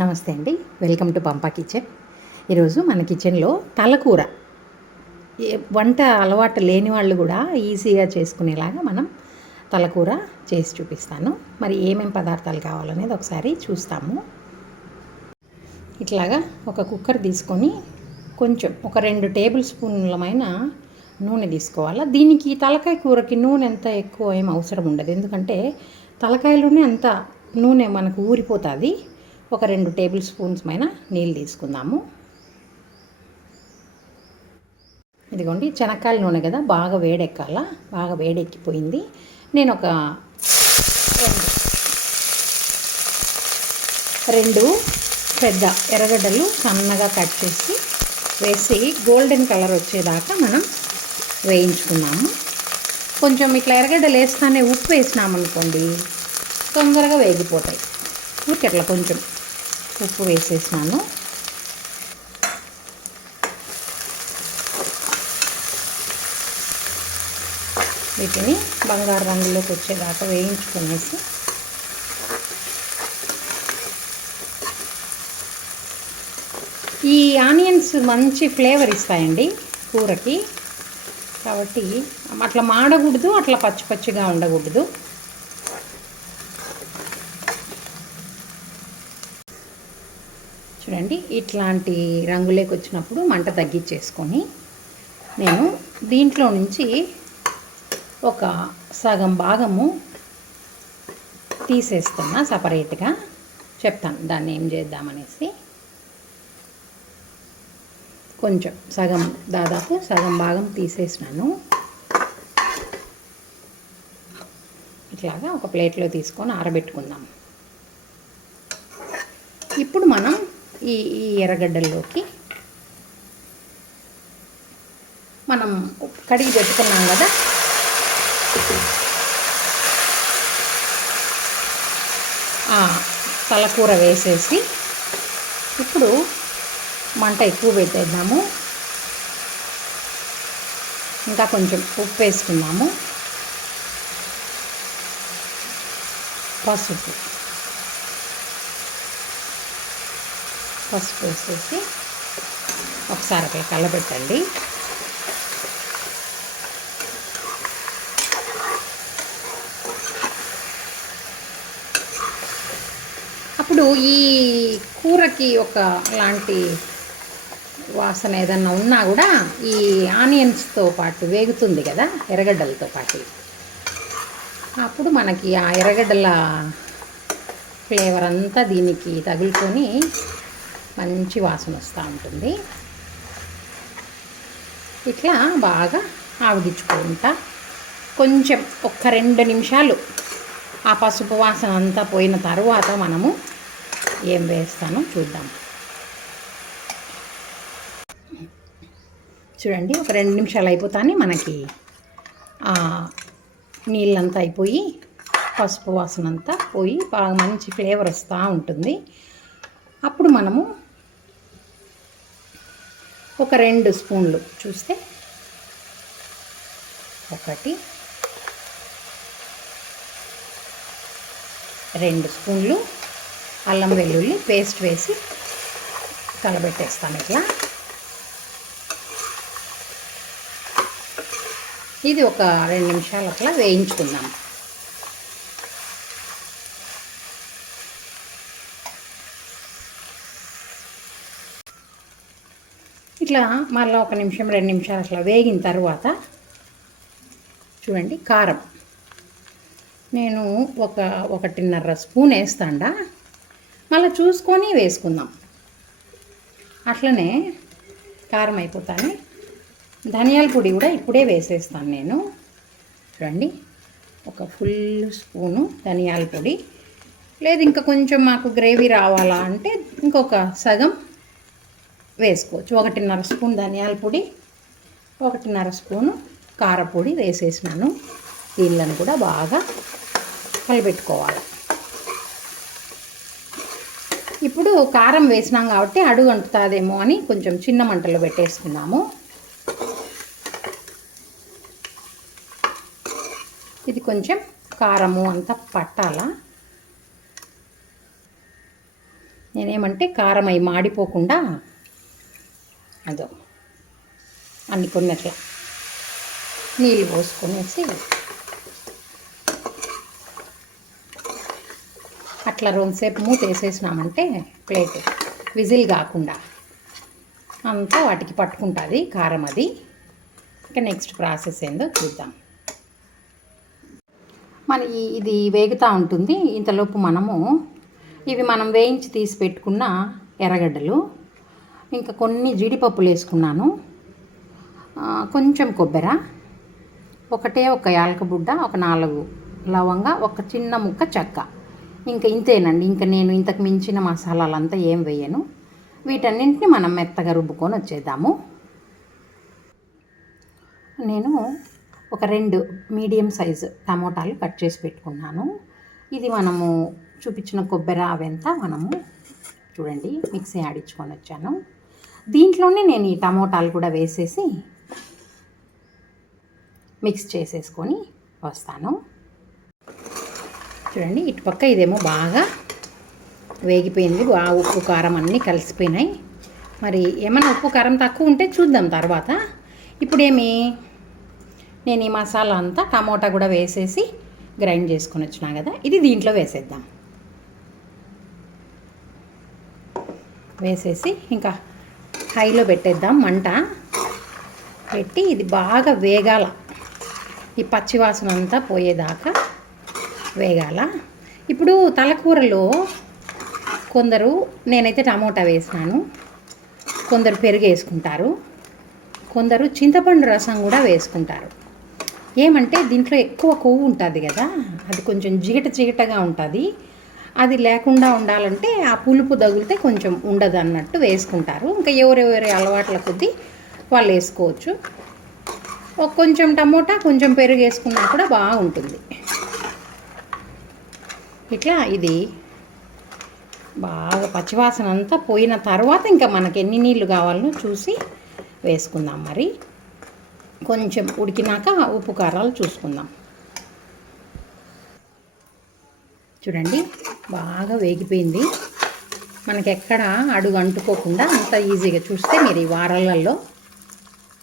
నమస్తే అండి, welcome to Pampa kitchen. ఈరోజు మన కిచెన్లో తలకూర వంట అలవాటు లేని వాళ్ళు కూడా ఈజీగా చేసుకునేలాగా మనం తలకూర చేసి చూపిస్తాను. మరి ఏమేం పదార్థాలు కావాలనేది ఒకసారి చూస్తాము. ఇట్లాగా ఒక కుక్కర్ తీసుకొని కొంచెం ఒక 2 టేబుల్ స్పూన్లమైన నూనె తీసుకోవాలి. దీనికి తలకాయ కూరకి నూనె ఎంత ఎక్కువ ఏం అవసరం ఉండదు, ఎందుకంటే తలకాయలోనే అంత నూనె మనకు ఊరిపోతుంది. ఒక 2 టేబుల్ స్పూన్స్ పైన నీళ్ళు తీసుకుందాము. ఇదిగోండి, శనక్కాయల నూనె కదా, బాగా వేడెక్కాల. బాగా వేడెక్కిపోయింది. నేను ఒక రెండు పెద్ద ఎర్రగడ్డలు సన్నగా కట్ చేసి వేసి గోల్డెన్ కలర్ వచ్చేదాకా మనం వేయించుకున్నాము. కొంచెం ఇట్లా ఎర్రగడ్డలు వేస్తానే ఉప్పు వేసినామనుకోండి తొందరగా వేగిపోతాయి. ఊరికి అట్లా కొంచెం ఉప్పు వేసేసినాను. వీటిని బంగారు రంగులోకి వచ్చేదాకా వేయించుకునేసి ఈ ఆనియన్స్ మంచి ఫ్లేవర్ ఇస్తాయండి కూరకి. కాబట్టి అట్లా మాడకూడదు, అట్లా పచ్చి పచ్చిగా ఉండకూడదు. చూడండి, ఇట్లాంటి రంగులోకి వచ్చినప్పుడు మంట తగ్గించేసుకొని నేను దీంట్లో నుంచి ఒక సగం భాగము తీసేస్తున్నా. సపరేట్గా చెప్తాను దాన్ని ఏం చేద్దామనేసి. కొంచెం దాదాపు సగం భాగం తీసేసినాను. ఇట్లాగా ఒక ప్లేట్లో తీసుకొని ఆరబెట్టుకుందాం. ఇప్పుడు మనం ఈ ఎర్రగడ్డల్లోకి మనం కడిగి పెట్టుకున్నాం కదా, తలకూర వేసేసి ఇప్పుడు మంట ఎక్కువ పెట్టేద్దాము. ఇంకా కొంచెం ఉప్పు వేసుకుందాము. పసుపు వేసేసి ఒకసారి అక్కడ కలబెట్టండి. అప్పుడు ఈ కూరకి ఒక లాంటి వాసన ఏదన్నా ఉన్నా కూడా ఈ ఆనియన్స్తో పాటు వేగుతుంది కదా, ఎర్రగడ్డలతో పాటు. అప్పుడు మనకి ఆ ఎర్రగడ్డల ఫ్లేవర్ అంతా దీనికి తగులుకొని మంచి వాసన వస్తూ ఉంటుంది. ఇట్లా బాగా ఆవగించుకుంటా కొంచెం ఒక్క 2 నిమిషాలు ఆ పసుపు వాసన అంతా పోయిన తర్వాత మనము ఏం వేస్తానో చూద్దాం. చూడండి, ఒక 2 నిమిషాలు అయిపోతానే మనకి నీళ్ళంతా అయిపోయి పసుపు వాసన అంతా పోయి బాగా మంచి ఫ్లేవర్ వస్తూ ఉంటుంది. అప్పుడు మనము ఒక 2 స్పూన్లు చూస్తే 1 2 స్పూన్లు అల్లం వెల్లుల్లి పేస్ట్ వేసి కలబెట్టేస్తాను. ఇట్లా ఇది ఒక 2 నిమిషాలు అట్లా వేయించుకుందాం. ఇట్లా మళ్ళీ 1 నిమిషం 2 నిమిషాలు అట్లా వేగిన తర్వాత చూడండి, కారం నేను ఒక 1.5 స్పూన్ వేస్తాండా, మళ్ళీ చూసుకొని వేసుకుందాం. అట్లనే కారం అయిపోతానే ధనియాల పొడి కూడా ఇప్పుడే వేసేస్తాను నేను. చూడండి, ఒక ఫుల్ స్పూను ధనియాల పొడి. లేదు ఇంకా కొంచెం మాకు గ్రేవీ రావాలా అంటే ఇంకొక సగం వేసుకోవచ్చు. 1.5 స్పూన్ ధనియాల పొడి, 1.5 స్పూను కారపొడి వేసేసినాను. వీళ్ళని కూడా బాగా కలిపెట్టుకోవాలి. ఇప్పుడు కారం వేసినాం కాబట్టి అడుగు అంటుతుందేమో అని కొంచెం చిన్న మంటలో పెట్టేసుకున్నాము. ఇది కొంచెం కారము అంతా పట్టాల. నేనేమంటే కారం అవి మాడిపోకుండా అదో అన్ని కొన్నట్లా నీళ్ళు పోసుకొనేసి అట్లా రెండుసేపు మూత వేసేసినామంటే ప్లేట్ విజిల్ కాకుండా అంతా వాటికి పట్టుకుంటుంది కారం అది. ఇంకా నెక్స్ట్ ప్రాసెస్ ఏందో చూద్దాం. మన ఇది వేగుతూ ఉంటుంది. ఇంతలోపు ఇవి మనం వేయించి తీసి పెట్టుకున్న ఎర్రగడ్డలు, ఇంకా కొన్ని జీడిపప్పులు వేసుకున్నాను, కొంచెం కొబ్బరి, ఒక యాలకబుడ్డ, ఒక 4 లవంగా, ఒక చిన్న ముక్క చెక్క, ఇంకా ఇంతేనండి. ఇంకా నేను ఇంతకు మించిన మసాలాలంతా ఏం వేయను. వీటన్నింటిని మనం మెత్తగా రుబ్బుకొని వచ్చేద్దాము. నేను ఒక 2 మీడియం సైజు టమోటాలు కట్ చేసి పెట్టుకున్నాను. ఇది మనము చూపించిన కొబ్బరి అవంతా చూడండి మిక్సీ ఆడించుకొని వచ్చాను. దీంట్లోనే నేను ఈ టమోటాలు కూడా వేసేసి మిక్స్ చేసేసుకొని వస్తాను. చూడండి ఇటుపక్క ఇదేమో బాగా వేగిపోయింది. ఉప్పు కారం అన్నీ కలిసిపోయినాయి. మరి ఏమైనా ఉప్పు కారం తక్కువ ఉంటే చూద్దాం తర్వాత. ఇప్పుడేమి నేను ఈ మసాలా అంతా టమోటా కూడా వేసేసి గ్రైండ్ చేసుకొని వచ్చినా కదా, ఇది దీంట్లో వేసేద్దాం. వేసేసి ఇంకా హైలో పెట్టేద్దాం. మంట పెట్టి ఇది బాగా వేగాల, ఈ పచ్చివాసన అంతా పోయేదాకా వేగాల. ఇప్పుడు తలకూరలో నేనైతే టమోటా వేసినాను, కొందరు పెరుగు వేసుకుంటారు, కొందరు చింతపండు రసం కూడా వేసుకుంటారు. ఏమంటే దీంట్లో ఎక్కువ కొవ్వు ఉంటుంది కదా, అది కొంచెం జిగటగా ఉంటుంది. అది లేకుండా ఉండాలంటే ఆ పులుపు తగిలితే కొంచెం ఉండదు అన్నట్టు వేసుకుంటారు. ఇంకా ఎవరెవరి అలవాట్ల కొద్దీ వాళ్ళు వేసుకోవచ్చు. కొంచెం టమోటా కొంచెం పెరుగు వేసుకున్నా కూడా బాగుంటుంది. ఇట్లా ఇది బాగా పచ్చివాసన అంతా పోయిన తర్వాత ఇంకా మనకి ఎన్ని నీళ్ళు కావాలనో చూసి వేసుకుందాం. మరి కొంచెం ఉడికినాక ఉప్పు కారాలు చూసుకుందాం. చూడండి బాగా వేగిపోయింది. మనకి ఎక్కడ అడుగు అంటుకోకుండా అంత ఈజీగా చూస్తే మీరు ఈ వారాలలో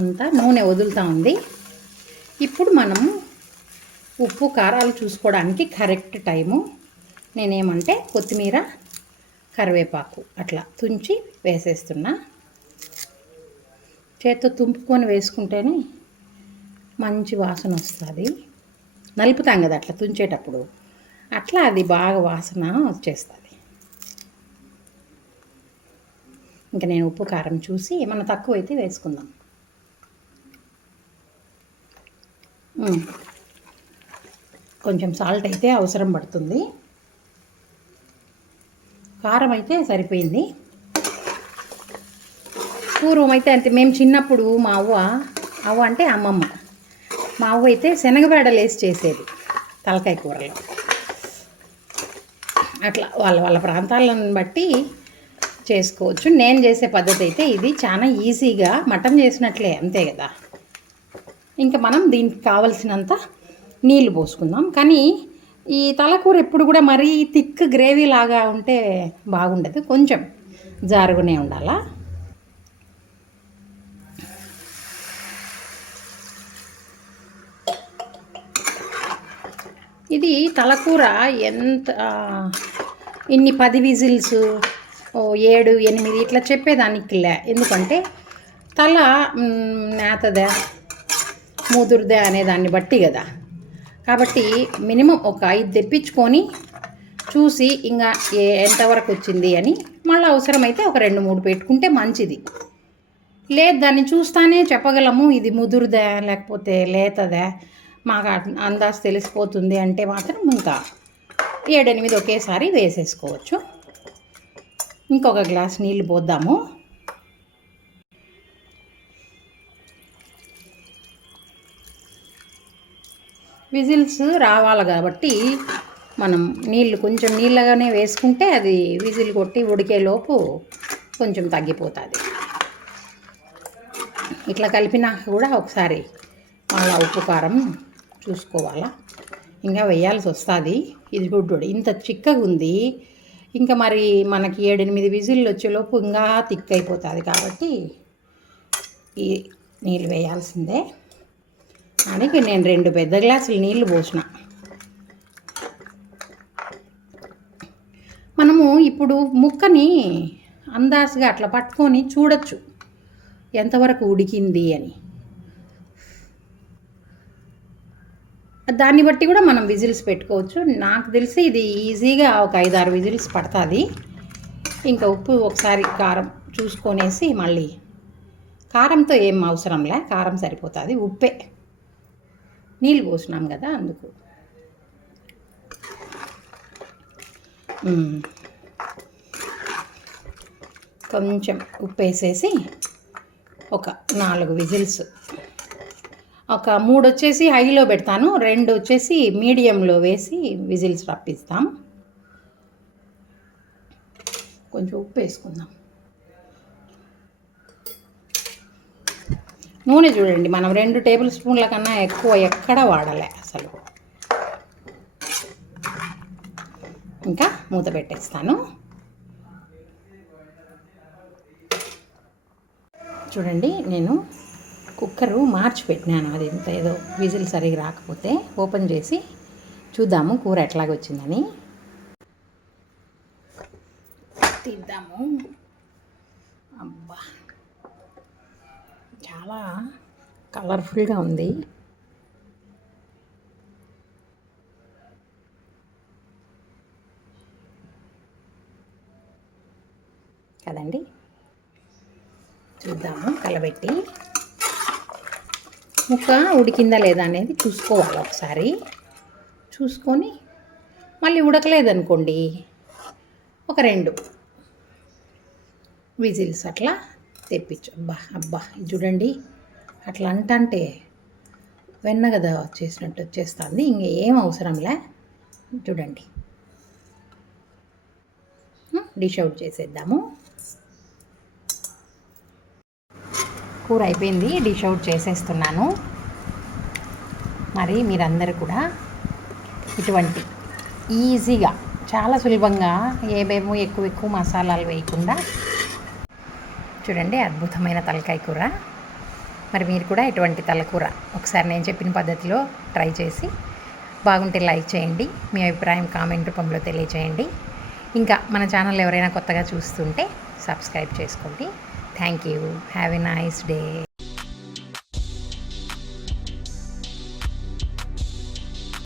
అంతా నూనె వదులుతూ ఉంది. ఇప్పుడు మనం ఉప్పు కారాలు చూసుకోవడానికి కరెక్ట్ టైము. నేనేమంటే కొత్తిమీర, కరివేపాకు అట్లా తుంచి వేసేస్తున్నా. చేత్తో తుంపుకొని వేసుకుంటేనే మంచి వాసన వస్తుంది. నలుపుతాం కదా అట్లా తుంచేటప్పుడు, అట్లా అది బాగా వాసన వచ్చేస్తుంది. ఇంకా నేను ఉప్పు కారం చూసి ఏమన్నా తక్కువైతే వేసుకుందాం. కొంచెం సాల్ట్ అయితే అవసరం పడుతుంది. కారం అయితే సరిపోయింది. పూర్వం అయితే అంతే, మేము చిన్నప్పుడు మా అవ్వ అంటే అమ్మమ్మ, మా అవ్వ అయితే శనగబేడలు వేసి చేసేది తలకాయ కూరలో. అట్లా వాళ్ళ ప్రాంతాలను బట్టి చేసుకోవచ్చు. నేను చేసే పద్ధతి అయితే ఇది చాలా ఈజీగా మటన్ చేసినట్లే, అంతే కదా. ఇంకా మనం దీనికి కావలసినంత నీళ్ళు పోసుకుందాం. కానీ ఈ తలకూర ఎప్పుడు కూడా మరీ థిక్ గ్రేవీ లాగా ఉంటే బాగుండదు, కొంచెం జారుగునే ఉండాలా. ఇది తలకూర ఇన్ని 10 విజిల్స్ 7, 8 ఇట్లా చెప్పేదానికి లే. ఎందుకంటే తల నేతదే ముదురుదే అనేదాన్ని బట్టి కదా. కాబట్టి మినిమం ఒక 5 తెప్పించుకొని చూసి ఇంకా ఎంతవరకు వచ్చింది అని మళ్ళీ అవసరమైతే ఒక 2-3 పెట్టుకుంటే మంచిది. లేదు దాన్ని చూస్తానే చెప్పగలము ఇది ముదురుదా లేకపోతే లేతదా, మాకు అందాజు తెలిసిపోతుంది అంటే మాత్రం ఇంకా 7-8 ఒకేసారి వేసేసుకోవచ్చు. ఇంకొక గ్లాస్ నీళ్ళు పోద్దాము. విజిల్స్ రావాలి కాబట్టి మనం నీళ్ళు కొంచెం నీళ్ళగానే వేసుకుంటే అది విజిల్ కొట్టి ఉడికేలోపు కొంచెం తగ్గిపోతుంది. ఇట్లా కలిపినాక కూడా ఒకసారి మళ్ళీ ఉప్పు కారం చూసుకోవాలా, ఇంకా వేయాల్సి వస్తుంది. ఇది గుడ్డు ఇంత చిక్కగా ఉంది. ఇంకా మరి మనకి 7-8 విజిల్లు వచ్చేలోపు ఇంకా థిక్ అయిపోతుంది కాబట్టి ఈ నీళ్ళు వేయాల్సిందే. దానికి నేను 2 పెద్ద గ్లాసులు నీళ్ళు పోసిన. మనము ఇప్పుడు ముక్కని అందాజుగా అట్లా పట్టుకొని చూడొచ్చు ఎంతవరకు ఉడికింది అని. దాన్ని బట్టి కూడా మనం విజిల్స్ పెట్టుకోవచ్చు. నాకు తెలిసి ఇది ఈజీగా ఒక 5-6 విజిల్స్ పడుతుంది. ఇంకా ఉప్పు ఒకసారి కారం చూసుకొనేసి మళ్ళీ కారంతో ఏం అవసరంలే, కారం సరిపోతుంది. ఉప్పే నీళ్ళు పోసినాం కదా అందుకు. కొంచెం ఉప్పు వేసేసి ఒక 4 విజిల్స్, ఒక 3 వచ్చేసి హైలో పెడతాను, 2 వచ్చేసి మీడియంలో వేసి విజిల్స్ రప్పిస్తాం. కొంచెం ఉప్పు వేసుకుందాం. నూనె చూడండి, మనం 2 టేబుల్ స్పూన్ల కన్నా ఎక్కువ ఎక్కడ వాడలే అసలు. ఇంకా మూత పెట్టేస్తాను. చూడండి, నేను కుక్కరు మార్చి పెట్టినాను. అది ఇంత ఏదో విజిల్ సరిగా రాకపోతే ఓపెన్ చేసి చూద్దాము కూర ఎట్లాగొచ్చిందని. తీద్దాము. అబ్బా, చాలా కలర్ఫుల్గా ఉంది. కదండి, చూద్దాము కలబెట్టి. ముక్క ఉడికిందా లేదా అనేది చూసుకోవాలి ఒకసారి. చూసుకొని మళ్ళీ ఉడకలేదనుకోండి ఒక 2 విజిల్స్ అట్లా తెప్పించు. అబ్బా చూడండి, అట్లా అంటే వెన్న కదా వచ్చేసినట్టు వచ్చేస్తుంది. ఇంకేం అవసరంలే. చూడండి, డిష్ అవుట్ చేసేద్దాము. కూర అయిపోయింది, డిష్ అవుట్ చేసేస్తున్నాను. మరి మీరందరూ కూడా ఇటువంటి ఈజీగా చాలా సులభంగా ఏమేమో ఎక్కువ మసాలాలు వేయకుండా చూడండి అద్భుతమైన తలకాయ కూర. మరి మీరు కూడా ఇటువంటి తలకూర ఒకసారి నేను చెప్పిన పద్ధతిలో ట్రై చేసి బాగుంటే లైక్ చేయండి, మీ అభిప్రాయం కామెంట్ రూపంలో తెలియజేయండి. ఇంకా మన ఛానల్ ఎవరైనా కొత్తగా చూస్తుంటే సబ్స్క్రైబ్ చేసుకోండి. Thank you. Have a nice day.